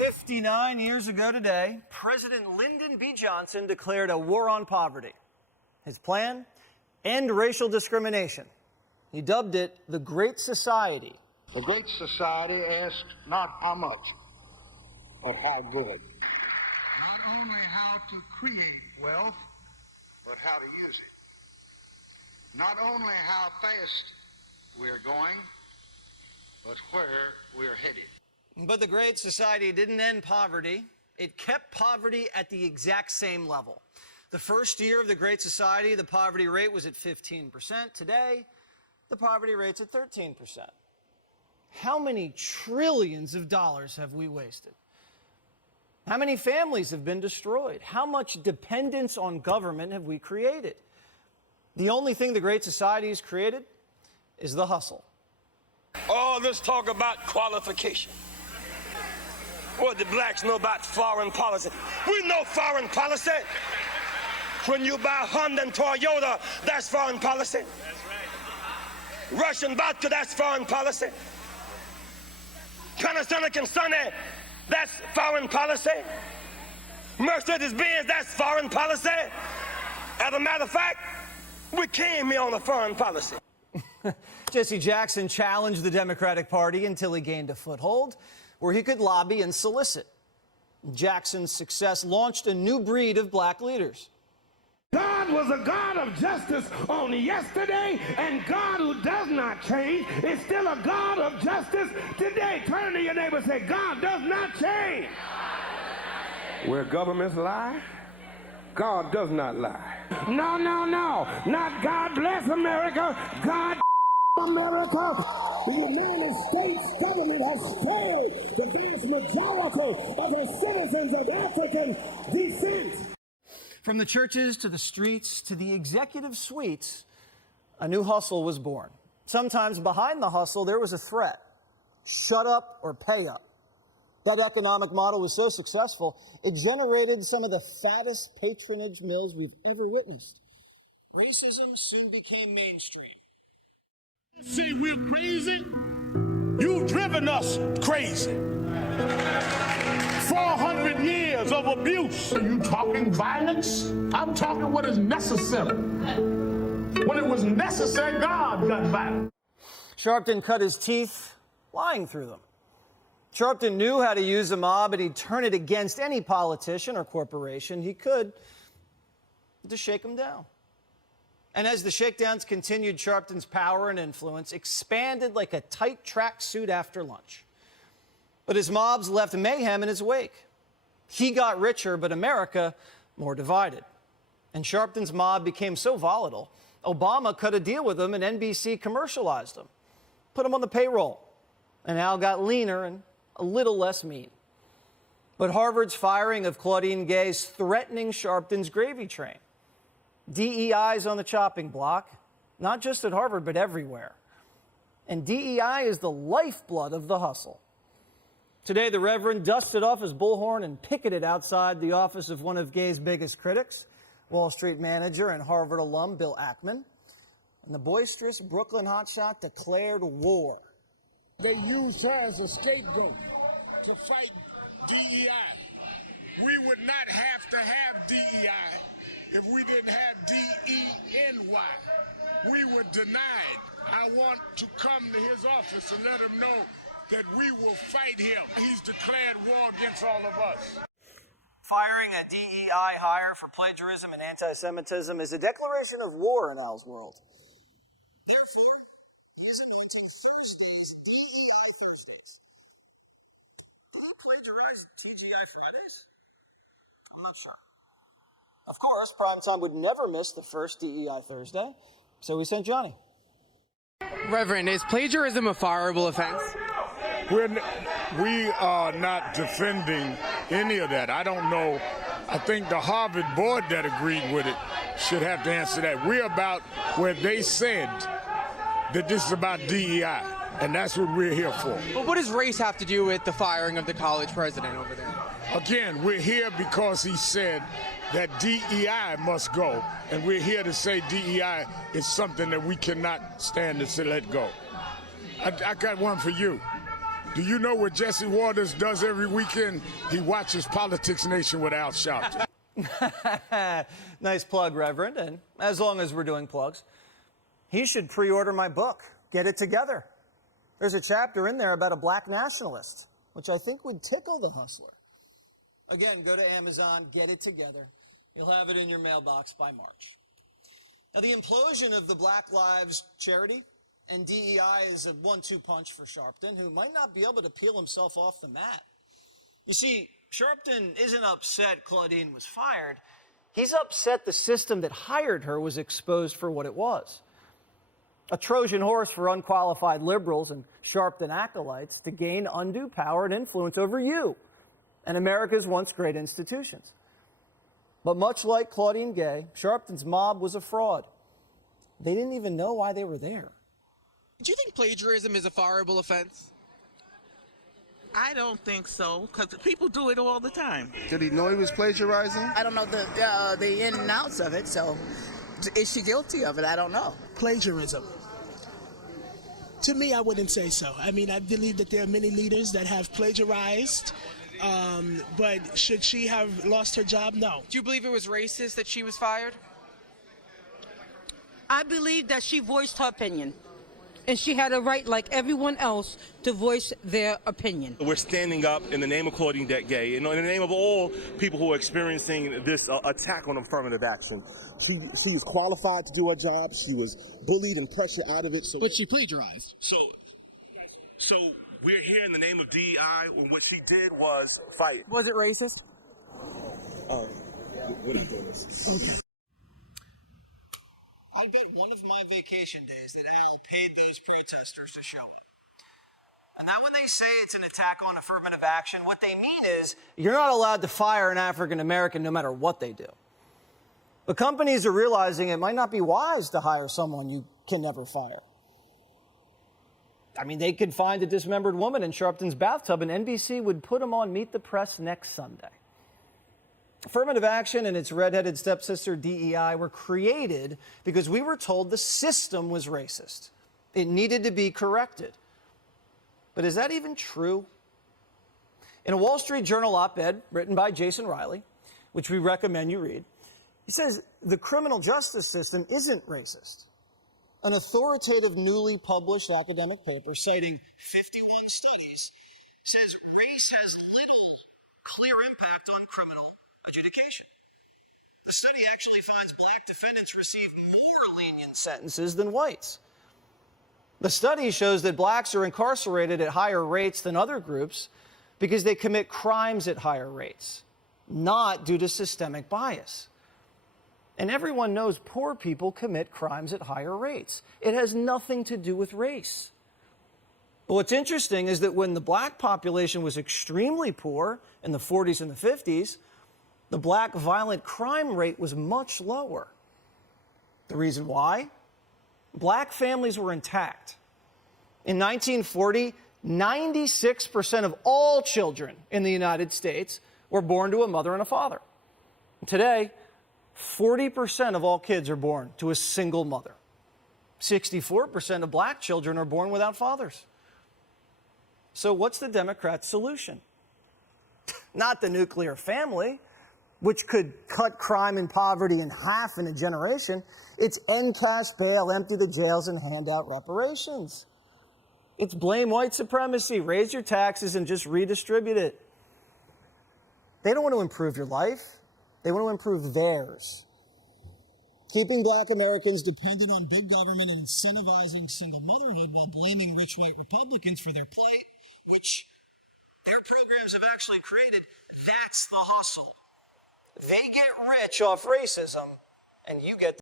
59 years ago today, President Lyndon B. Johnson declared a war on poverty. His plan? End racial discrimination. He dubbed it the Great Society. The Great Society asks not how much, but how good. Not only how to create wealth, but how to use it. Not only how fast we're going, but where we're headed. But the Great Society didn't end poverty. It kept poverty at the exact same level. The first year of the Great Society, the poverty rate was at 15%. Today, the poverty rate's at 13%. How many trillions of dollars have we wasted? How many families have been destroyed? How much dependence on government have we created? The only thing the Great Society has created is the hustle. All this talk about qualification. What do blacks know about foreign policy? We know foreign policy. When you buy Honda and Toyota, that's foreign policy. That's right. Russian vodka, that's foreign policy. Panasonic and Sony, that's foreign policy. Mercedes-Benz, that's foreign policy. As a matter of fact, we came here on a foreign policy. Jesse Jackson challenged the Democratic Party until he gained a foothold where he could lobby and solicit. Jackson's success launched a new breed of black leaders. God was a God of justice on yesterday, and God who does not change is still a God of justice today. Turn to your neighbor and say, God does not change. Where governments lie, God does not lie. No, no, no. Not God bless America. God America. The United States government has failed the vast majority of its citizens of African descent. From the churches to the streets to the executive suites, a new hustle was born. Sometimes behind the hustle, there was a threat. Shut up or pay up. That economic model was so successful, it generated some of the fattest patronage mills we've ever witnessed. Racism soon became mainstream. See, we're crazy. You've driven us crazy. 400 years of abuse. Are you talking violence? I'm talking what is necessary. When it was necessary, God got violent. Sharpton cut his teeth lying through them. Sharpton knew how to use a mob, and he'd turn it against any politician or corporation he could to shake them down. And as the shakedowns continued, Sharpton's power and influence expanded like a tight tracksuit after lunch. But his mobs left mayhem in his wake. He got richer, but America more divided. And Sharpton's mob became so volatile, Obama cut a deal with him and NBC commercialized him, put him on the payroll. And Al got leaner and a little less mean. But Harvard's firing of Claudine Gay's threatening Sharpton's gravy train. DEI's on the chopping block, not just at Harvard, but everywhere. And DEI is the lifeblood of the hustle. Today, the Reverend dusted off his bullhorn and picketed outside the office of one of Gay's biggest critics, Wall Street manager and Harvard alum Bill Ackman. And the boisterous Brooklyn hotshot declared war. They used her as a scapegoat to fight DEI. We would not have to have DEI if we didn't have DENY. We were denied. I want to come to his office and let him know that we will fight him. He's declared war against all of us. Firing a DEI hire for plagiarism and anti-Semitism is a declaration of war in Al's world. Therefore, he's anointing false days, DEI Thursdays. Did he plagiarize TGI Fridays? I'm not sure. Of course, Primetime would never miss the first DEI Thursday, so we sent Johnny. Reverend, is plagiarism a fireable offense? We are not defending any of that. I don't know. I think the Harvard board that agreed with it should have to answer that. We're about where they said that this is about DEI, and that's what we're here for. But what does race have to do with the firing of the college president over there? Again, we're here because he said that DEI must go, and we're here to say DEI is something that we cannot stand to let go. I got one for you. Do you know what Jesse Watters does every weekend? He watches Politics Nation with Al Sharpton. Nice plug, Reverend, and as long as we're doing plugs, he should pre-order my book, Get It Together. There's a chapter in there about a black nationalist, which I think would tickle the hustler. Again, go to Amazon, Get It Together. You'll have it in your mailbox by March. Now, the implosion of the Black Lives Charity and DEI is a 1-2 punch for Sharpton, who might not be able to peel himself off the mat. You see, Sharpton isn't upset Claudine was fired. He's upset the system that hired her was exposed for what it was. A Trojan horse for unqualified liberals and Sharpton acolytes to gain undue power and influence over you and America's once great institutions. But much like Claudine Gay, Sharpton's mob was a fraud. They didn't even know why they were there. Do you think plagiarism is a fireable offense? I don't think so, because people do it all the time. Did he know he was plagiarizing? I don't know the in and outs of it, so is she guilty of it? I don't know. Plagiarism. To me, I wouldn't say so. I mean, I believe that there are many leaders that have plagiarized, but should she have lost her job? No. Do you believe it was racist that she was fired? I believe that she voiced her opinion, and she had a right, like everyone else, to voice their opinion. We're standing up in the name of Claudine Gay, in the name of all people who are experiencing this attack on affirmative action. She is qualified to do her job. She was bullied and pressured out of it. But she plagiarized. So we're here in the name of DEI, and what she did was fight. Was it racist? We're not doing this. Okay. I bet one of my vacation days that Al paid those protesters to show it. And that when they say it's an attack on affirmative action, what they mean is you're not allowed to fire an African American no matter what they do. But companies are realizing it might not be wise to hire someone you can never fire. I mean, they could find a dismembered woman in Sharpton's bathtub, and NBC would put them on Meet the Press next Sunday. Affirmative action and its redheaded stepsister DEI were created because we were told the system was racist. It needed to be corrected. But is that even true? In a Wall Street Journal op-ed written by Jason Riley, which we recommend you read, he says the criminal justice system isn't racist. An authoritative, newly published academic paper citing 51 studies says race has little clear impact on criminal adjudication. The study actually finds black defendants receive more lenient sentences than whites. The study shows that blacks are incarcerated at higher rates than other groups because they commit crimes at higher rates, not due to systemic bias. And everyone knows poor people commit crimes at higher rates. It has nothing to do with race. But what's interesting is that when the black population was extremely poor in the 40s and the 50s, the black violent crime rate was much lower. The reason why? Black families were intact. In 1940, 96% of all children in the United States were born to a mother and a father. Today, 40% of all kids are born to a single mother. 64% of black children are born without fathers. So what's the Democrats' solution? Not the nuclear family, which could cut crime and poverty in half in a generation. It's end cash bail, empty the jails, and hand out reparations. It's blame white supremacy, raise your taxes, and just redistribute it. They don't want to improve your life. They want to improve theirs. Keeping black Americans dependent on big government and incentivizing single motherhood while blaming rich white Republicans for their plight, which their programs have actually created, that's the hustle. They get rich off racism, and you get